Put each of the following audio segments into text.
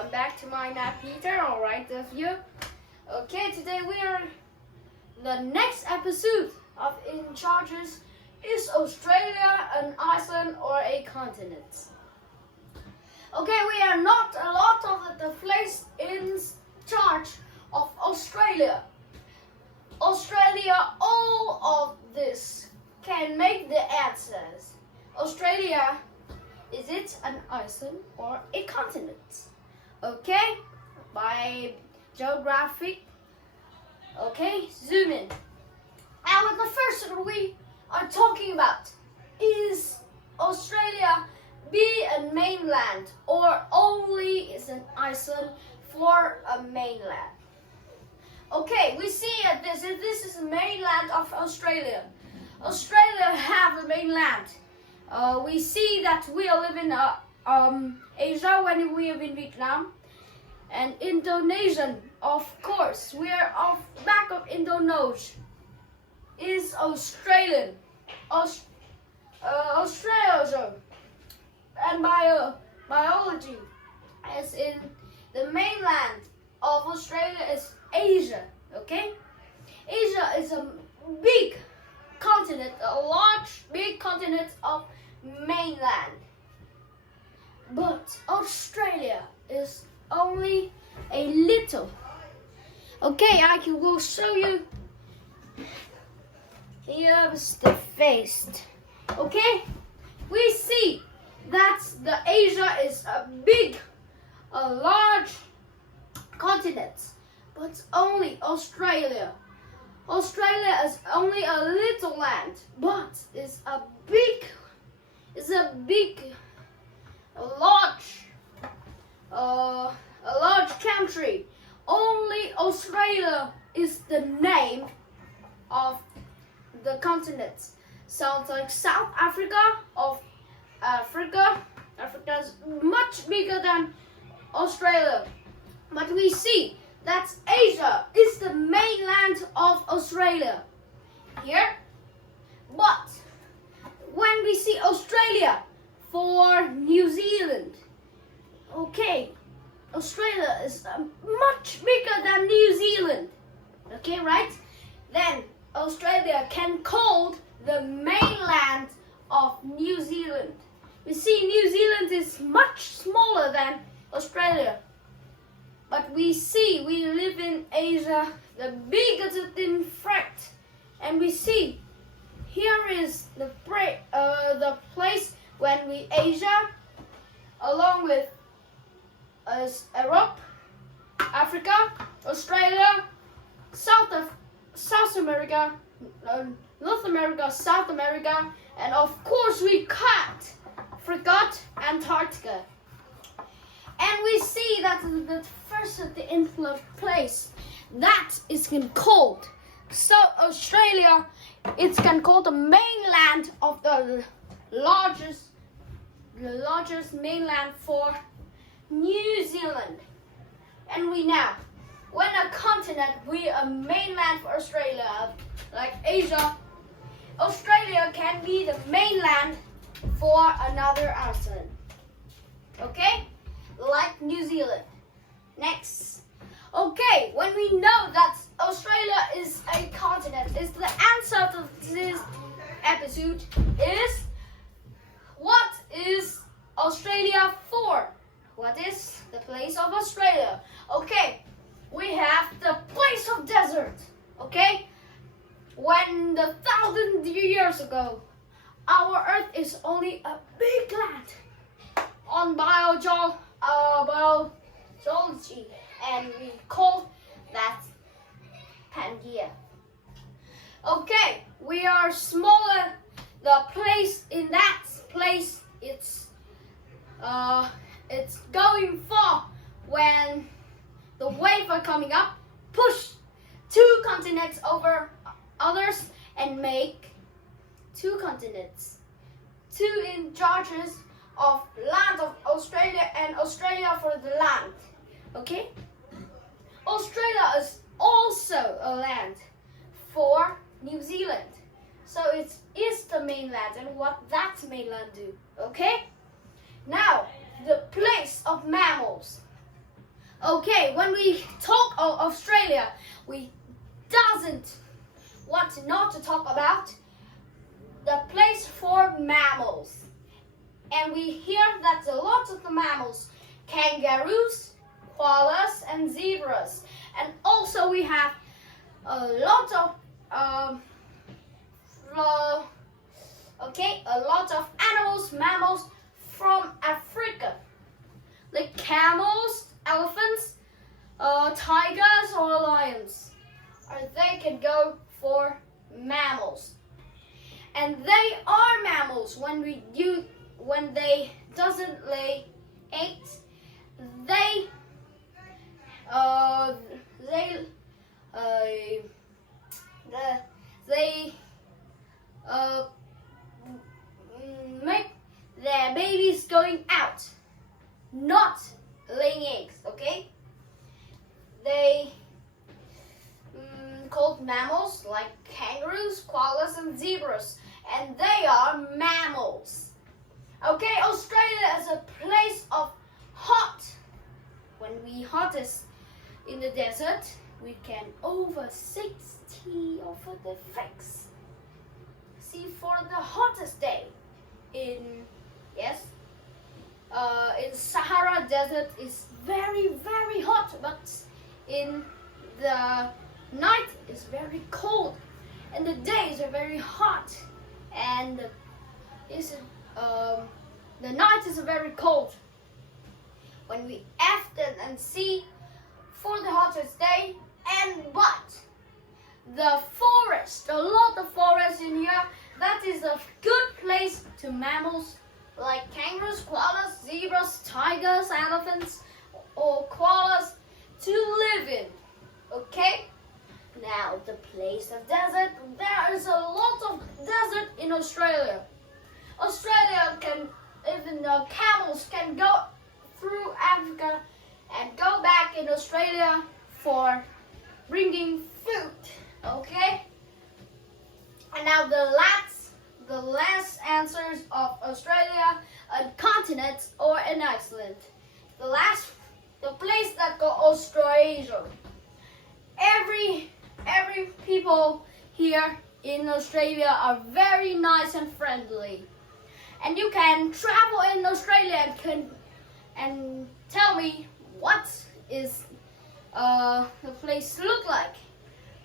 welcome back to my nap Peter. Alright, of you. Okay, today we are the next episode of In Charges. Is Australia an island or a continent? Okay, we are not a lot of the place in charge of Australia. Australia, all of this can make the answers. Australia, is it an island or a continent? Okay, by geographic. Okay, zoom in. And the first one we are talking about is Australia be a mainland or only is an island for a mainland? Okay, we see this is the mainland of Australia. Australia have a mainland. We see that we are living Asia when we are in Vietnam, and Indonesian, of course, we are off back of Indonesia. Is Australian, Australia, and biology, as in the mainland of Australia is Asia. Okay, Asia is a big continent, a large, big continent of mainland. But Australia is only a little. Okay, I can go show you. Here's the face. Okay, we see that the Asia is a large continent, but only Australia. Australia is only a little land, but it's a large country. Only Australia is the name of the continent. Sounds like South Africa of Africa. Africa is much bigger than Australia. But we see that Asia is the mainland of Australia here. But when we see Australia for New Zealand, okay, Australia is much bigger than New Zealand. Okay, right? Then Australia can call the mainland of New Zealand. We see New Zealand is much smaller than Australia. But we see we live in Asia, the biggest in fact, and we see here is the place when we Asia, along with Europe, Africa, Australia, South America, North America, South America, and of course we forgot Antarctica. And we see that the first of the influence place that is called. So Australia, it's called the mainland of the largest mainland for New Zealand. And we now, when a continent, we a mainland for Australia, like Asia, Australia can be the mainland for another island. Okay? Like New Zealand. Next. Okay, when we know that Australia is a continent, is the answer to this episode is, what is Australia for? What is the place of Australia? Okay, we have the place of desert. Okay, when 1,000 years ago, our Earth is only a big land on biology, and we call that Pangea. Okay, we are smaller. The place in that place, it's going far. When the waves are coming up, push two continents over others and make two continents. Two in charges of land of Australia and Australia for the land. Okay? Australia is also a land for New Zealand. So it is the mainland and what that mainland do. Okay? Now, the place of mammals. when we talk of Australia, we doesn't want not to talk about the place for mammals. And we hear that a lot of the mammals, kangaroos, koalas, and zebras. And also we have a lot of animals, mammals from Africa, like camels, elephants, tigers, or lions. Or they can go for mammals, and they are mammals when they doesn't lay eggs. They make their babies going out, not laying eggs. Okay, they called mammals like kangaroos, koalas, and zebras, and they are mammals. Okay, Australia is a place of hot. When we hottest in the desert, we can over 60 of the degrees. See, for the hottest day in Sahara Desert is very, very hot, but in the night is very cold, and the days are very hot, and the night is very cold. When we often and see for the hottest day, but the forest, a lot of forest in here, that is a good place to mammals like kangaroos, koalas, zebras, tigers, elephants, or koalas to live in. Okay? Now the place of desert, there is a lot of desert in Australia. Australia can, even the camels can go through Africa and go back in Australia for bringing food. Okay? And now the last answers of Australia, a continent or an island. The place that go Australasia. Every people here in Australia are very nice and friendly. And you can travel in Australia and tell me what is the place look like.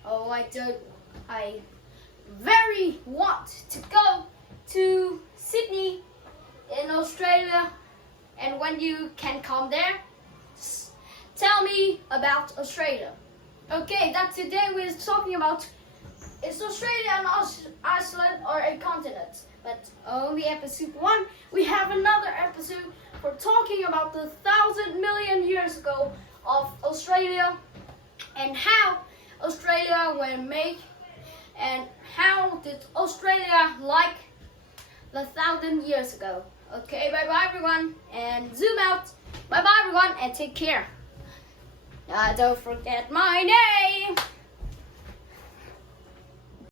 Oh, I very want to go to Sydney in Australia, and when you can come there, tell me about Australia. Okay, that today we're talking about, is Australia an island or a continent? But only episode 1. We have another episode for talking about the 1,000 million years ago of Australia, and how Australia were made, and how did Australia like the 1,000 years ago. Okay, bye bye everyone, and zoom out. Bye bye everyone, and take care. Don't forget my name.